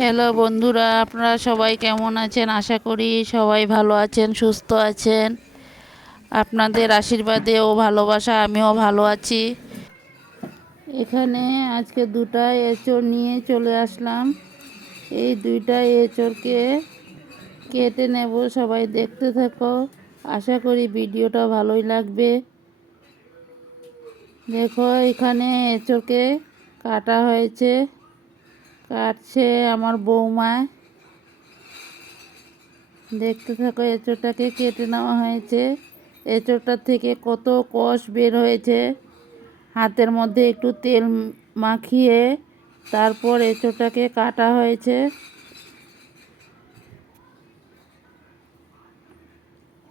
Hello বন্ধুরা, আপনারা সবাই কেমন আছেন? আশা করি সবাই ভালো আছেন, সুস্থ আছেন। আপনাদের আশীর্বাদে ও ভালোবাসা, আমিও ভালো আছি। এখানে আজকে দুটা এঁচড় নিয়ে চলে আসলাম। এই দুইটা এঁচড়কে কেটে নেব, সবাই দেখতে থাকো। আশা করি ভিডিওটা ভালোই লাগবে। দেখো, এখানে এঁচড়কে কাটা হয়েছে। কাটছে আমার বৌমা। দেখতে থাকো, এঁচোড়টাকে কেটে নেওয়া হয়েছে। এঁচোড়টার থেকে কত কষ বের হয়েছে। হাতের মধ্যে একটু তেল মাখিয়ে তারপর এঁচোড়টাকে কাটা হয়েছে।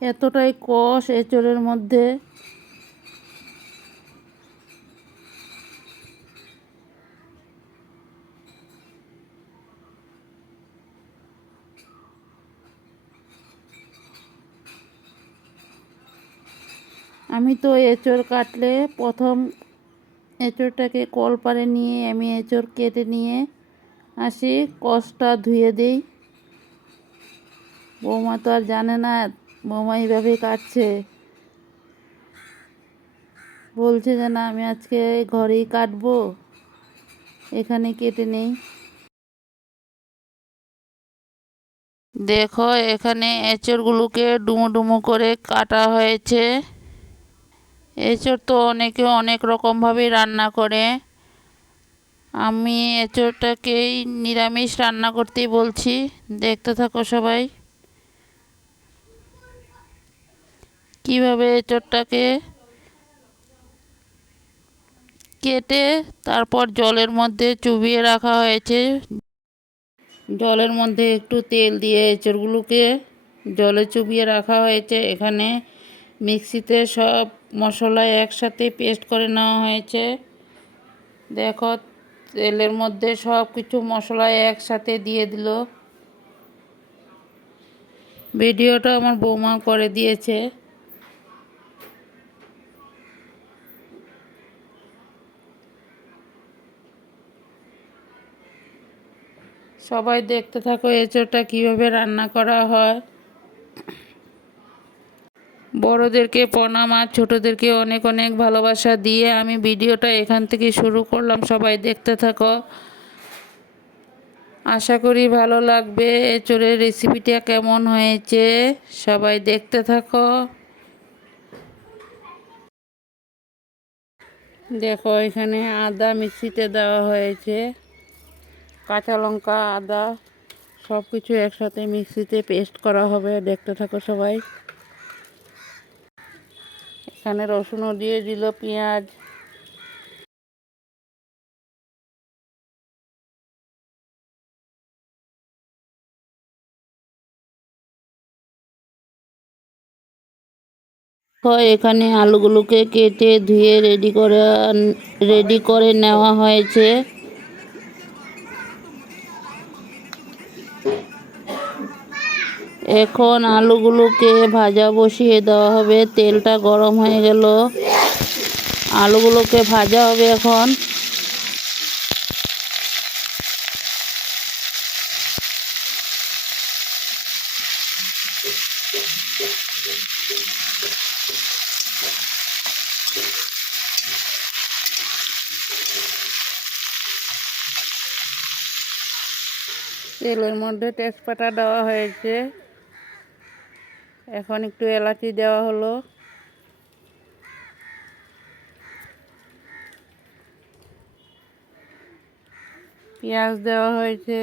এতটাই কষ এঁচোড়ের মধ্যে। আমি তো এঁচড় কাটলে প্রথম এঁচড়টাকে কলপারে নিয়ে আমি এঁচড় কেটে নিয়ে আসি, কষটা ধুয়ে দিই। বৌমা তো আর জানে না, বৌমা এইভাবে কাটছে। বলছে যে, না, আমি আজকে ঘরেই কাটবো, এখানে কেটে নেই। দেখো, এখানে এঁচড়গুলোকে ডুমো ডুমো করে কাটা হয়েছে। এঁচড় তো অনেকে অনেক রকমভাবেই রান্না করে। আমি এঁচড়টাকেই নিরামিষ রান্না করতেই বলছি। দেখতে থাকো সবাই। কীভাবে এঁচড়টাকে কেটে তারপর জলের মধ্যে চুবিয়ে রাখা হয়েছে। জলের মধ্যে একটু তেল দিয়ে এঁচড়গুলোকে জলে চুবিয়ে রাখা হয়েছে। এখানে মিক্সিতে সব মশলা একসাথে পেস্ট করে নেওয়া হয়েছে। দেখো, তেলের মধ্যে সব কিছু মশলা একসাথে দিয়ে দিল। ভিডিওটা আমার বৌমা করে দিয়েছে। সবাই দেখতে থাকো, এঁচোড়টা কীভাবে রান্না করা হয়। বড়োদেরকে, প্রণাম আর ছোটোদেরকে অনেক অনেক ভালোবাসা দিয়ে আমি ভিডিওটা এখান থেকে শুরু করলাম। সবাই দেখতে থাকো। আশা করি ভালো লাগবে। এঁচোড়ের রেসিপিটা কেমন হয়েছে? সবাই দেখতে থাকো। দেখো, এখানে আদা মিক্সিতে দেওয়া হয়েছে। কাঁচা লঙ্কা, আদা সব কিছু একসাথে মিক্সিতে পেস্ট করা হবে। দেখতে থাকো সবাই। এখানে রসুনও দিয়ে দিল পেঁয়াজ। এখানে আলুগুলোকে কেটে ধুয়ে রেডি করে রেডি করে নেওয়া হয়েছে। এখন আলুগুলোকে ভাজা বসিয়ে দেওয়া হবে। তেলটা গরম হয়ে গেল। আলুগুলোকে ভাজা হবে এখন। তেলের মধ্যে তেজপাতা দেওয়া হয়েছে। এখন একটু এলাচি দেওয়া হলো। পেঁয়াজ দেওয়া হয়েছে।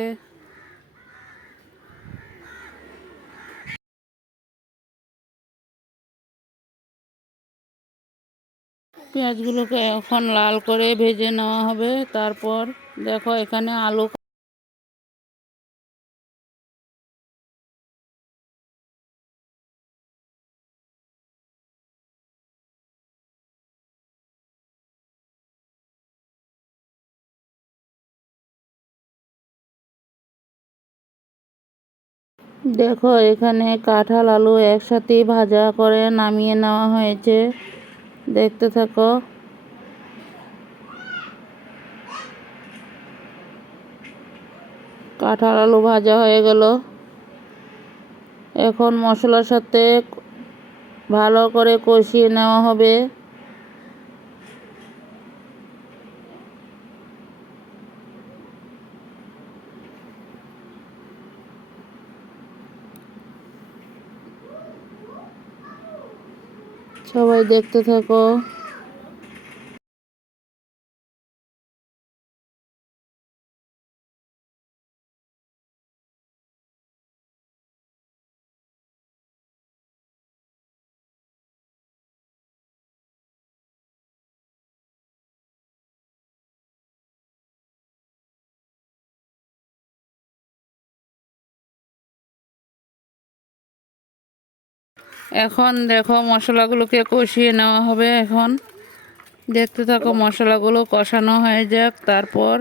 পেঁয়াজগুলোকে এখন লাল করে ভেজে নেওয়া হবে। তারপর দেখো এখানে আলু দেখো, এখানে কাঁঠাল, আলু একসাথে ভাজা করে নামিয়ে নেওয়া হয়েছে। দেখতে থাকো। কাঁঠাল, আলু ভাজা হয়ে গেল। এখন মশলার সাথে ভালো করে কষিয়ে নেওয়া হবে। সবাই দেখতে থাকো। এখন দেখো মশলাগুলোকে কষিয়ে নেওয়া হবে এখন। দেখতে থাকো মশলাগুলো কষানো হয়ে যাক তারপর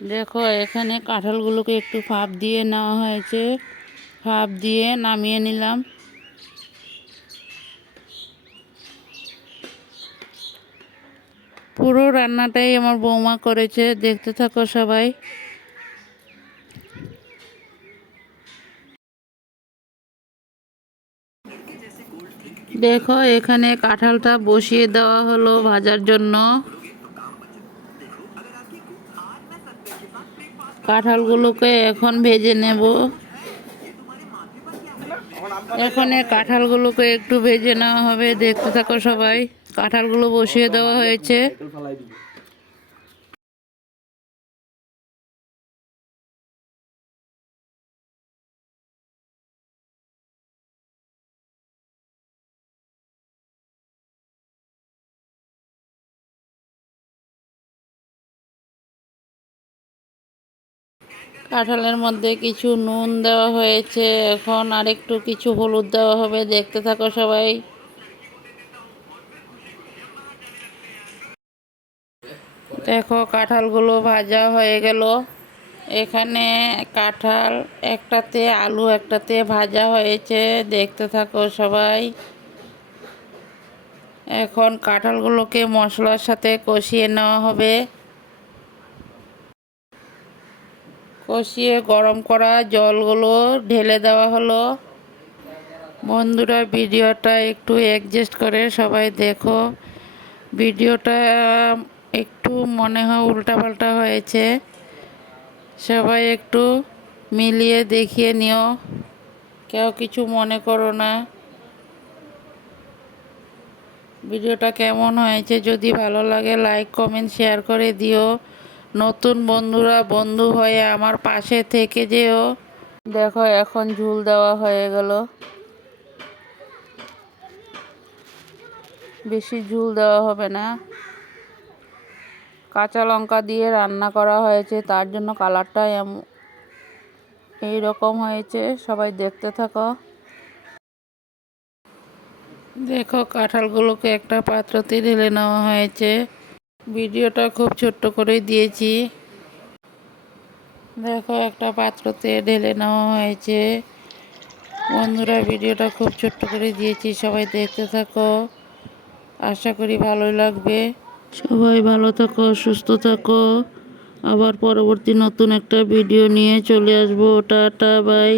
দেখো, এখানে কাঁঠালগুলোকে একটু ফাপ দিয়ে নেওয়া হয়েছে। ফাপ দিয়ে নামিয়ে নিলাম। পুরো রান্নাটাই আমার বৌমা করেছে, দেখতে থাকো সবাই। দেখো, এখানে কাঁঠালটা বসিয়ে দেওয়া হলো ভাজার জন্য। কাঁঠালগুলোকে এখন ভেজে নেব। এখন এই কাঁঠালগুলোকে একটু ভেজে নেওয়া হবে। দেখতে থাকো সবাই, কাঁঠালগুলো বসিয়ে দেওয়া হয়েছে। কাঁঠালের মধ্যে কিছু নুন দেওয়া হয়েছে। এখন আরেকটু কিছু হলুদ দেওয়া হবে। দেখতে থাকো সবাই। দেখো, কাঁঠালগুলো ভাজা হয়ে গেল। এখানে কাঁঠাল একটাতে, আলু একটাতে ভাজা হয়েছে। দেখতে থাকো সবাই। এখন কাঁঠালগুলোকে মশলার সাথে কষিয়ে নেওয়া হবে। কষিয়ে গরম করা জলগুলো ঢেলে দেওয়া হলো। বন্ধুরা, ভিডিওটা একটু অ্যাডজাস্ট করে সবাই দেখো। ভিডিওটা, একটু মনে হয় উল্টাপাল্টা হয়েছে। সবাই একটু মিলিয়ে দেখিয়ে নিও। কেউ কিছু মনে করো না। ভিডিওটা কেমন হয়েছে যদি ভালো লাগে লাইক কমেন্ট শেয়ার করে দিও। নতুন বন্ধুরা, বন্ধু হয়ে আমার পাশে থেকে যেও। দেখো, এখন ঝুল দেওয়া হয়ে গেল। বেশি ঝুল দেওয়া হবে না। কাঁচা লঙ্কা দিয়ে রান্না করা হয়েছে, তার জন্য কালারটা এই রকম হয়েছে। সবাই দেখতে থাকো। দেখো, কাঁঠালগুলোকে একটা পাত্রতে ঢেলে নেওয়া হয়েছে। ভিডিওটা খুব ছোট্ট করে দিয়েছি। দেখো, একটা পাত্রতে ঢেলে নেওয়া হয়েছে। বন্ধুরা, ভিডিওটা খুব ছোট্ট করে দিয়েছি। সবাই দেখতে থাকো। আশা করি ভালোই লাগবে। সবাই ভালো থাকো, সুস্থ থাকো। আবার পরবর্তী নতুন একটা ভিডিও নিয়ে চলে আসব। Tata, bye.